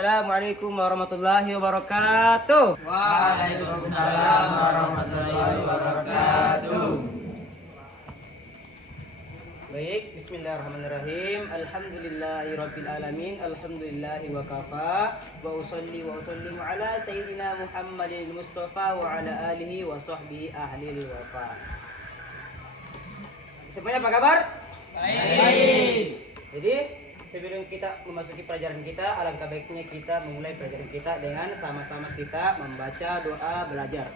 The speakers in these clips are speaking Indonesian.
Assalamualaikum warahmatullahi wabarakatuh. Waalaikumsalam warahmatullahi wabarakatuh. Baik, bismillahirrahmanirrahim. Alhamdulillahirabbil alamin. Alhamdulillahi wa kafa. Wa usalli wa usallimu ala sayyidina Muhammadil Mustafa wa ala alihi wa sahbihi ahli wafa. Semuanya apa kabar? Baik. Jadi sebelum kita memasuki pelajaran kita, alangkah baiknya kita memulai pelajaran kita dengan sama-sama kita membaca doa belajar.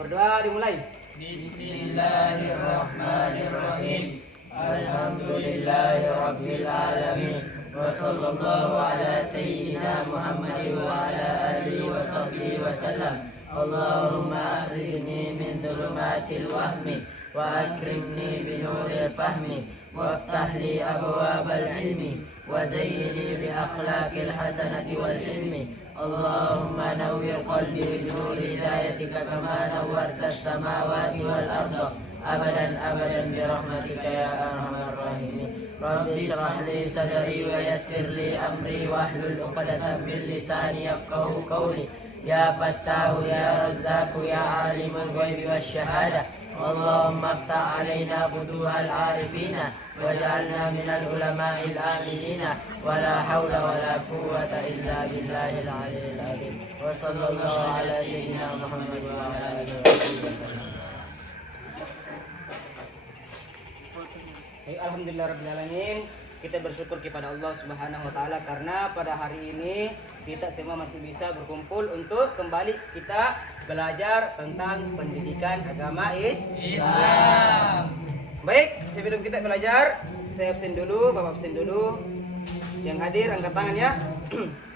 Berdoa dimulai. Bismillahirrahmanirrahim. Alhamdulillahirabbil alamin. Wa sallallahu ala sayyidina Muhammadin wa ala alihi wa sahbihi wa sallam. Allahumma akhrijni min dhulumatil wahmi wa akrimni bi nuril fahmi waftah li abwabal ilmi wa zayyini bi akhlaqil hasanati wal ilmi. Allahumma nawwir qalbi bi nuri hidayatika kama nawwarta as-samawati wal arda abadan abadan bi rahmatika ya arhamar rahimin. Rabbi shrah li sadri wa yassir li amri wahlul 'uqdatam min lisani yafqahu qawli. Ya Fattahu ya Razzaqu ya Alimul ghaibi wasyahada. Allahumma aftah alaina futuhal arifina waj'alna minal ulama'il amilina wa la hawla wa la quwwata illa billahil aliyyil azim. Wa sallallahu ala sayyidina Muhammad wa ala alihi wa sallam. Alhamdulillahirabbil alamin. Kita bersyukur kepada Allah Subhanahu wa taala karena pada hari ini kita semua masih bisa berkumpul untuk kembali kita belajar tentang pendidikan agama Islam. Baik, sebelum kita belajar, saya absen dulu, Bapak absen dulu. Yang hadir angkat tangan ya.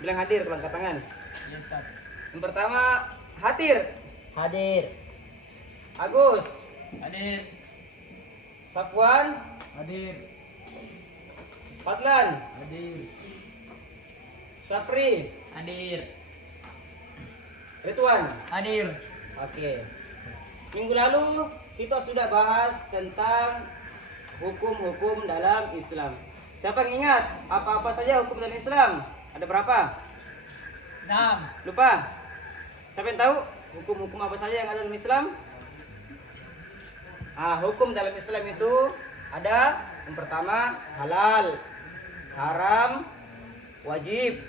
Bilang hadir, kalau angkat tangan. Yang pertama, hadir. Hadir. Agus. Hadir. Safwan. Hadir. Fadlan. Hadir. Sapri. Hadir. Ridwan. Hadir. Oke. Minggu lalu kita sudah bahas tentang hukum-hukum dalam Islam. Siapa yang ingat apa-apa saja hukum dalam Islam? Ada berapa? 6. Lupa? Siapa yang tahu hukum-hukum apa saja yang ada dalam Islam? Hukum dalam Islam itu ada yang pertama halal, haram, wajib,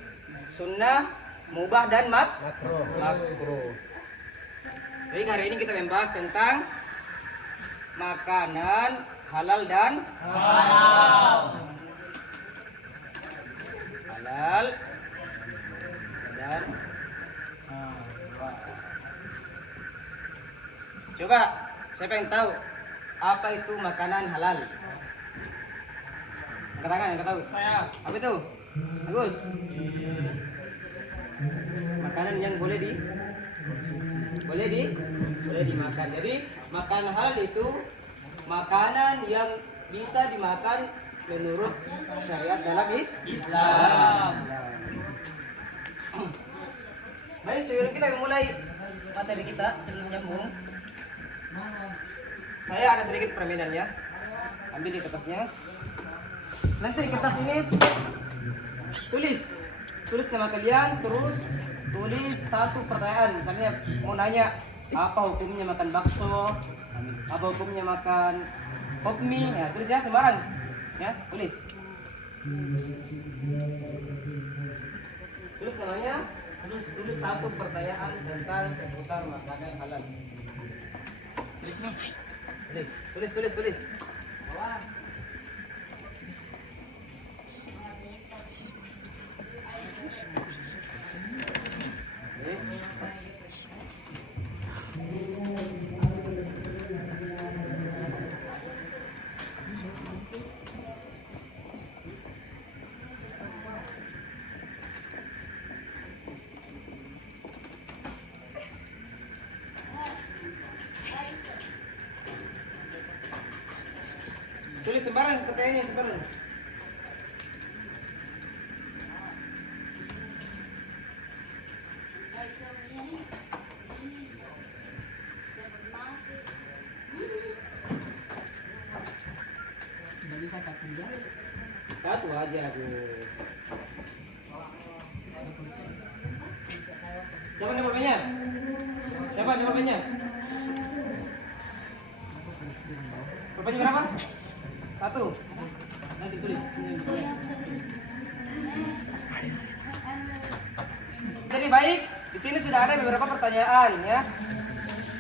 sunnah, mubah dan makruh. Jadi hari ini kita membahas tentang makanan halal dan haram. Halal dan coba siapa yang tahu apa itu makanan halal? Angkat tangan yang tahu. Saya. Apa itu? Agus. Makanan yang boleh dimakan. Jadi makanan halal itu makanan yang bisa dimakan menurut syariat dalam Islam. Baik, sebelum kita memulai materi kita, sebelum menyambung, saya ada sedikit permainan ya. Ambil di kertasnya. Nanti di kertas ini tulis nama kalian, terus tulis satu pertanyaan. Misalnya mau nanya apa hukumnya makan bakso, apa hukumnya makan pop mie, ya tulis ya sembarang, ya tulis namanya, tulis satu pertanyaan tentang seputar makanan halal. Tulis nih, tulis. Tulis sembarang pertanyaannya sembarang. Satu aja Gus. ada beberapa pertanyaan ya.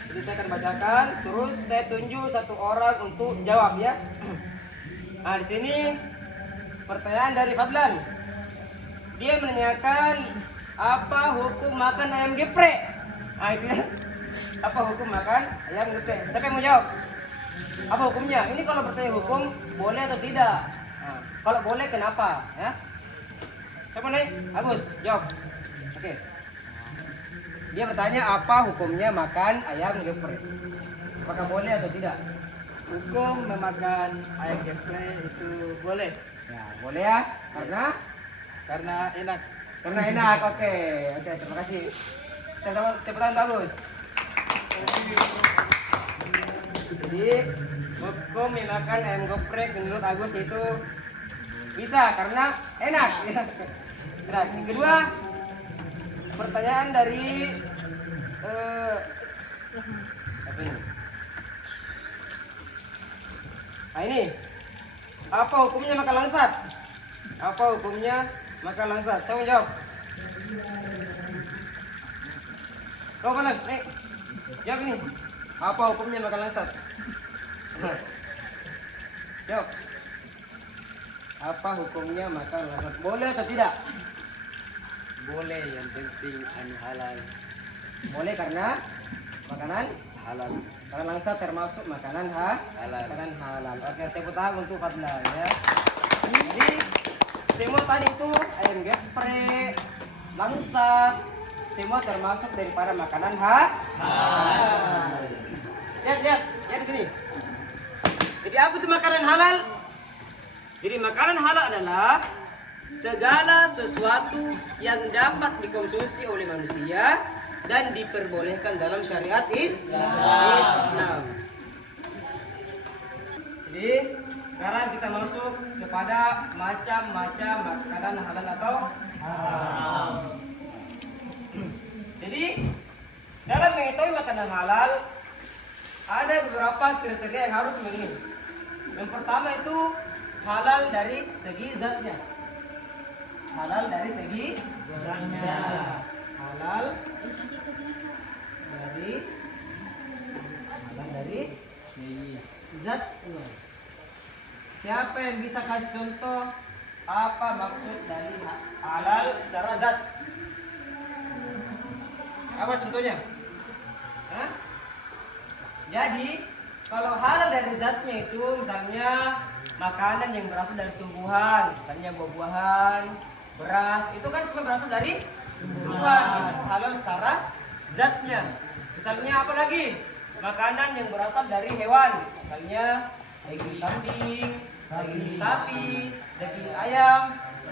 Jadi saya akan bacakan, terus saya tunjuk satu orang untuk jawab ya. Nah, di sini pertanyaan dari Fadlan. Dia menanyakan apa hukum makan ayam geprek? Nah, itu ya. Apa hukum makan ayam geprek? Siapa yang mau jawab? Apa hukumnya? Ini kalau bertanya hukum boleh atau tidak? Nah, kalau boleh kenapa? Ya. Siapa nih? Agus, jawab. Oke. Dia bertanya apa hukumnya makan ayam geprek? Apakah boleh atau tidak? Hukum memakan ayam geprek itu boleh Ya, boleh ya. karena enak. Karena enak. Oke, terima kasih. Cepetan bagus. Jadi hukum makan ayam geprek menurut Agus itu bisa karena enak. Nah, yang kedua pertanyaan dari apa ini? Nah, ini apa hukumnya makan langsat? Apa hukumnya makan langsat? Saya mau jawab. Kau mana? Nih, jawab ini. Apa hukumnya makan langsat? Jawab. Apa hukumnya makan langsat? Boleh atau tidak? Boleh, yang penting halal. Boleh karena makanan Halal. karena langsat termasuk makanan Halal. makanan halal. Oke, tepuk tangan untuk Fadlan ya. Jadi semua tadi itu ayam geprek, langsat, semua termasuk daripada makanan halal. Lihat di sini. Jadi apa itu makanan halal? Jadi makanan halal adalah segala sesuatu yang dapat dikonsumsi oleh manusia dan diperbolehkan dalam syariat Islam. Jadi sekarang kita masuk kepada macam-macam makanan halal atau haram. Jadi dalam mengetahui makanan halal ada beberapa kriteria yang harus dimiliki. Yang pertama itu halal dari segi zatnya. Halal dari segi zatnya. Halal dari zatnya. Siapa yang bisa kasih contoh apa maksud dari halal secara zat? Apa contohnya? Hah? Jadi kalau halal dari zatnya itu misalnya makanan yang berasal dari tumbuhan, misalnya buah-buahan, beras, itu kan semua berasal dari tumbuhan. Itu halal secara zatnya. Misalnya apa lagi? Makanan yang berasal dari hewan, misalnya daging kambing, daging sapi, daging ayam.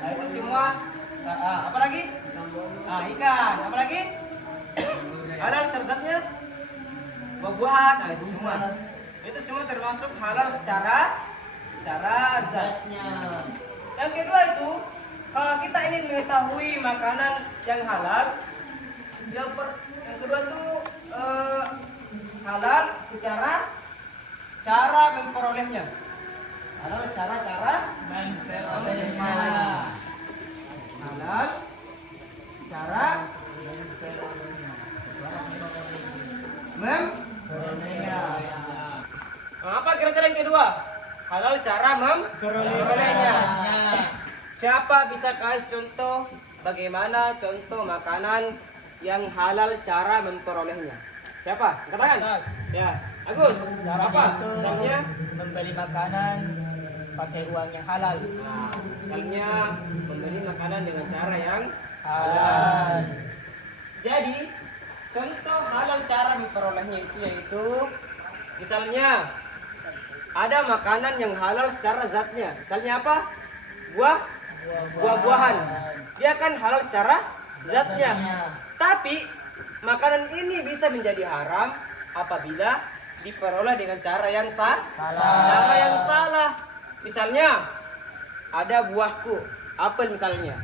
Nah, itu semua apa lagi? Ikan. Apa lagi? Halal secara zatnya buah-buahan. Nah, itu semua termasuk halal secara zatnya. Yang kedua itu kalau kita ingin mengetahui makanan yang halal, yang kedua itu halal secara cara memperolehnya. Halal cara memperolehnya. Halal cara memperolehnya. Apa kira-kira yang kedua? Halal cara memperolehnya. Siapa bisa kasih contoh bagaimana contoh makanan yang halal cara memperolehnya? Siapa? Katakan. Ya, Agus. Apa? Misalnya Membeli makanan pakai uang yang halal. misalnya membeli makanan dengan cara yang Halal. Jadi contoh halal cara memperolehnya itu yaitu misalnya ada makanan yang halal secara zatnya. Misalnya apa? Buah-buahan. Dia kan halal secara zatnya. Tapi makanan ini bisa menjadi haram apabila diperoleh dengan cara yang cara yang salah. Misalnya ada buahku, apel misalnya.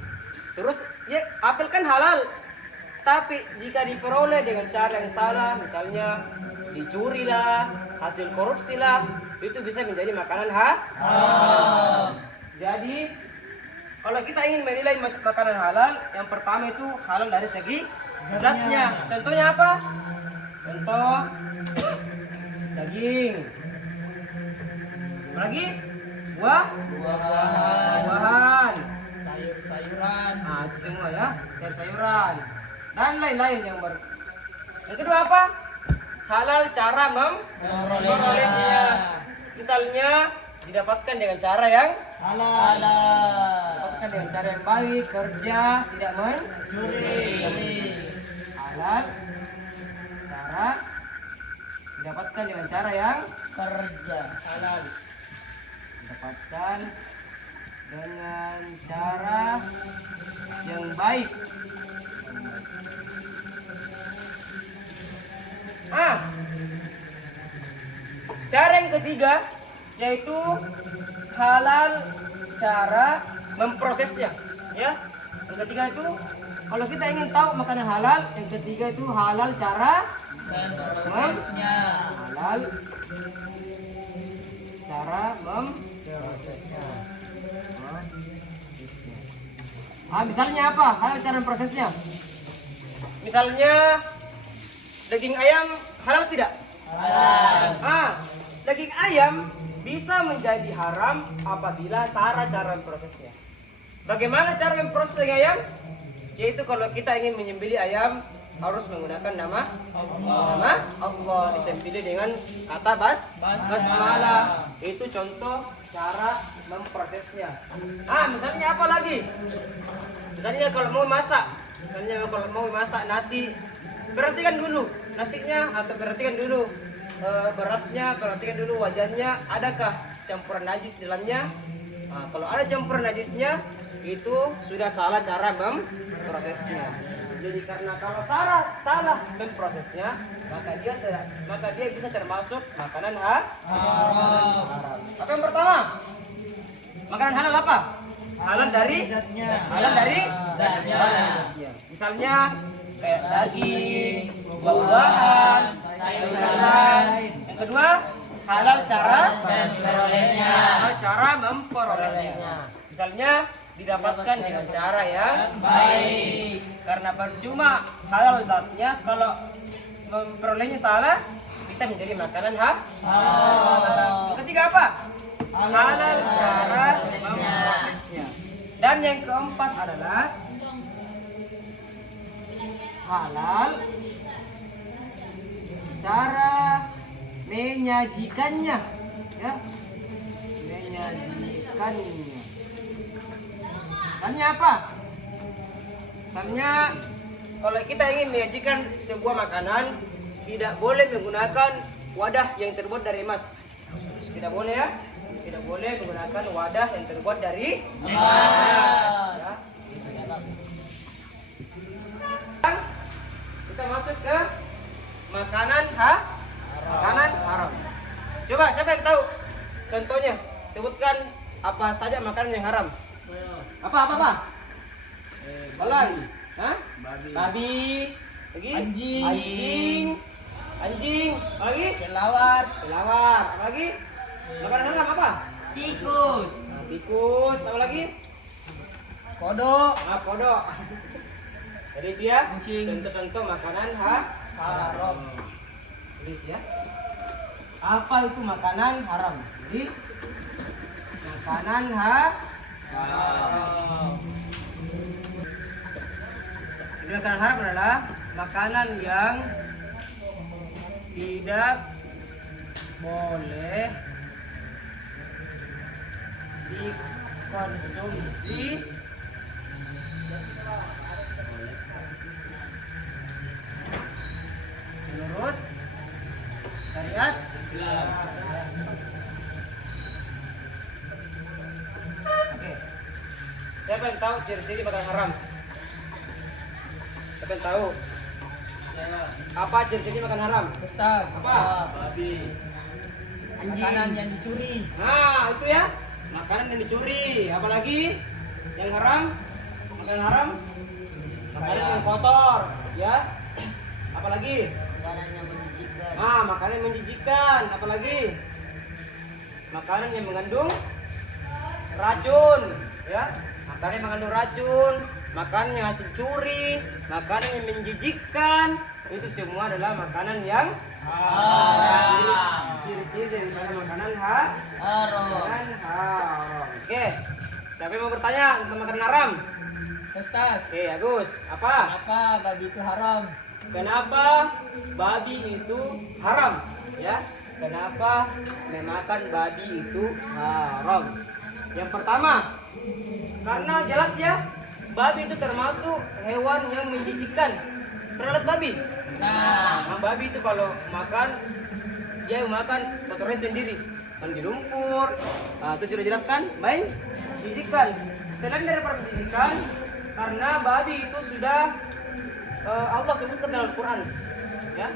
Terus ya, apel kan halal. Tapi jika diperoleh dengan cara yang salah, misalnya dicuri lah, hasil korupsi lah, itu bisa menjadi makanan haram. Jadi kalau kita ingin menilai makanan halal, yang pertama itu halal dari segi Zatnya. Contohnya apa? Contoh daging. Lagi buah-buahan, Sayur-sayuran. nah itu semua ya, sayur-sayuran dan lain-lain yang yang kedua apa? Halal cara memperolehnya. Misalnya didapatkan dengan cara yang Halal. didapatkan dengan cara yang baik, kerja tidak Curi. halal cara didapatkan dengan cara yang Kerja. halal, didapatkan dengan cara yang baik. Cara yang ketiga yaitu halal cara memprosesnya, ya. Yang ketiga itu kalau kita ingin tahu makanan halal, yang ketiga itu halal cara Prosesnya. halal cara memprosesnya. Misalnya apa? Halal cara memprosesnya. Misalnya daging ayam halal tidak? Halal. Daging ayam bisa menjadi haram apabila salah cara memprosesnya. Bagaimana cara memproses daging ayam? Yaitu kalau kita ingin menyembelih ayam harus menggunakan nama Allah, disembelih dengan kata basmalah. Itu contoh cara memprosesnya. Misalnya apa lagi? Misalnya kalau mau masak, nasi, perhatikan dulu nasinya atau perhatikan dulu berasnya, perhatikan dulu wajannya, adakah campuran najis di dalamnya. Kalau ada campuran najisnya, itu sudah salah cara memprosesnya. Jadi karena kalau salah memprosesnya, maka dia bisa termasuk makanan haram. Apa yang pertama? Makanan halal apa? Halal dari zatnya. Misalnya kayak daging, buah-buahan, sayuran. Yang kedua, halal cara memperolehnya. Misalnya didapatkan dengan cara yang Baik. karena percuma halal zatnya, kalau memperolehnya salah bisa menjadi makanan haram. Yang ketiga apa? Halal cara memprosesnya. Dan yang keempat adalah halal cara menyajikannya, ya, menyajikannya. Misalnya apa? Misalnya kalau kita ingin menyajikan sebuah makanan, tidak boleh menggunakan wadah yang terbuat dari emas. Tidak boleh, ya. Tidak boleh menggunakan wadah yang terbuat dari emas. Ya. Kita masuk ke makanan haram. Coba siapa yang tahu? Contohnya, sebutkan apa saja makanan yang haram. Apa? Balai, babi, lagi? Anjing, apa lagi? Kelawar, apa lagi? Makanan haram apa? Tikus. Tikus, apa lagi? Kodok. Kodok. Jadi dia Kucing. contoh-contoh makanan haram. Jadi ya. Apa itu makanan haram? Jadi makanan haram. Jadi makanan haram adalah makanan yang tidak boleh dikonsumsi menurut syariat Islam. Oke. Siapa yang tahu ciri-ciri makanan haram? Siapa yang tahu? Apa ciri-ciri makan haram? Ustaz. Apa? Babi. Makanan yang dicuri. Nah, itu ya. Makanan yang dicuri. Apalagi yang haram? Makanan haram? Makanan yang kotor, ya. Apalagi? Makanan yang menjijikan. Makanan yang menjijikan. Apalagi? Makanan yang mengandung racun, ya. Makanan yang mengandung racun. makanan yang hasil curi, makanan yang menjijikkan, itu semua adalah makanan yang haram. Ciri-ciri daripada makanan haram. Oke, siapa yang mau bertanya tentang makanan haram? Ustaz, Oke, Agus, apa? kenapa babi itu haram? Kenapa babi itu haram? Ya, kenapa memakan babi itu haram? Yang pertama, karena jelas ya, babi itu termasuk hewan yang menjijikkan. Pernah lihat babi? Nah, babi itu kalau makan, dia makan kotornya sendiri, kan di lumpur. Nah, itu sudah jelas kan? Menjijikkan. Selain daripada menjijikkan, karena babi itu sudah Allah sebutkan dalam Al-Quran, ya,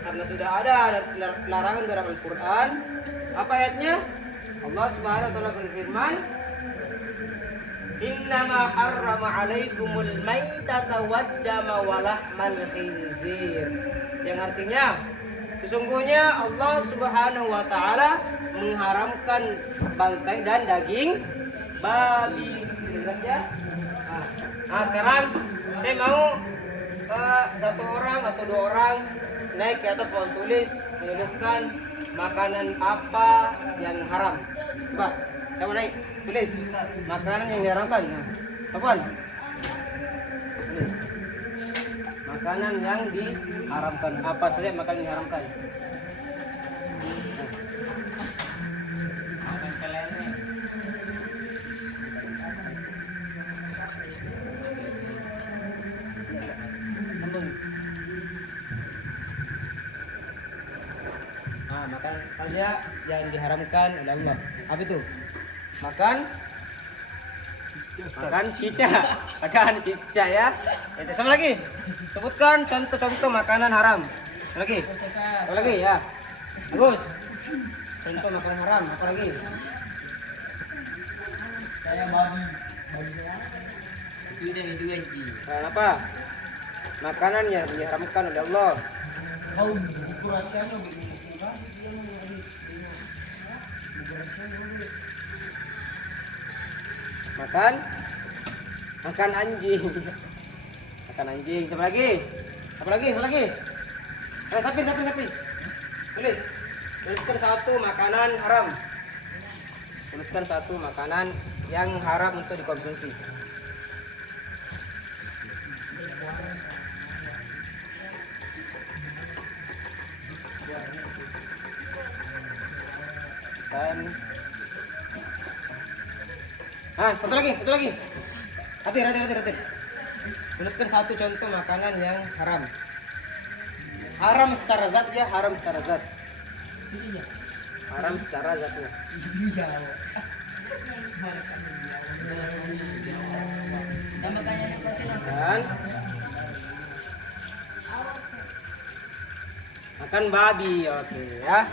karena sudah ada larangan dalam Al-Quran. Apa ayatnya? Allah Subhanahu wa taala berfirman, "Innama harrama 'alaikumul maitata waddama wa lahmal khinzir." Yang artinya, sesungguhnya Allah Subhanahu wa taala mengharamkan bangkai dan daging babi. Jelas ya? Nah, sekarang saya mau satu orang atau dua orang naik ke atas pohon tulis, menuliskan makanan apa yang haram. Coba, siapa naik? Tulis makanan yang diharamkan. Nah, kapan? Tulis makanan yang diharamkan. Apa saja makanan yang diharamkan? Makan kelene. Nah, makan saja yang diharamkan oleh Allah. Apa itu? Makan cica. Makan cica ya. Itu sama lagi. Sebutkan contoh-contoh makanan haram. Lagi. Apa lagi ya? Bagus. Contoh makanan haram. Apa lagi? Saya babi. Itu itu lagi. Nah, apa? Makanan yang diharamkan oleh Allah. Bau kurasiano begini. Makan anjing. Makan anjing. Siapa lagi? Apa lagi? Sapi. Tuliskan satu makanan haram. Tuliskan satu makanan yang haram untuk dikonsumsi. Satu lagi. Hati. Tuliskan satu contoh makanan yang haram. Haram secara zat ya, haram secara zat. Haram secara zatnya. Dan makan babi, oke ya.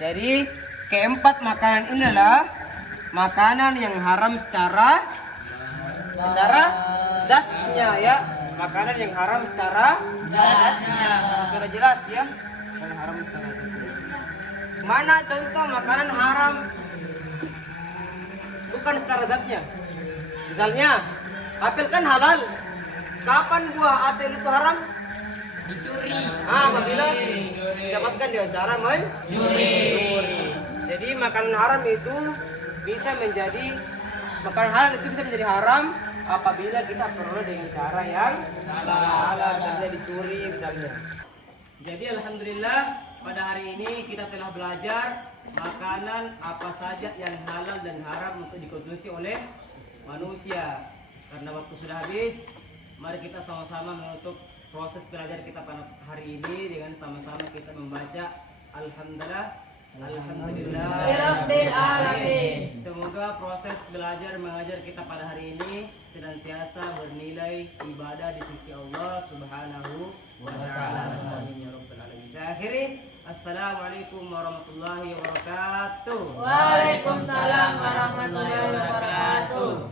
Jadi keempat makanan ini adalah makanan yang haram secara zatnya ya. Makanan yang haram secara zatnya. Sudah jelas ya. Makanan haram secara zatnya. Mana contoh makanan haram bukan secara zatnya? Misalnya, apel kan halal. Kapan buah apel itu haram? Dicuri. Apabila didapatkan dengan cara mencuri. Jadi makanan haram itu bisa menjadi haram apabila kita peroleh dengan cara yang halal, misalnya dicuri misalnya. Jadi alhamdulillah pada hari ini kita telah belajar makanan apa saja yang halal dan haram untuk dikonsumsi oleh manusia. Karena waktu sudah habis, mari kita sama-sama menutup proses belajar kita pada hari ini dengan sama-sama kita membaca Alhamdulillah. Semoga proses belajar mengajar kita pada hari ini senantiasa bernilai ibadah di sisi Allah Subhanahu wa taala. Amin ya rabbal alamin. Saya akhiri, assalamualaikum warahmatullahi wabarakatuh. Waalaikumsalam warahmatullahi wabarakatuh.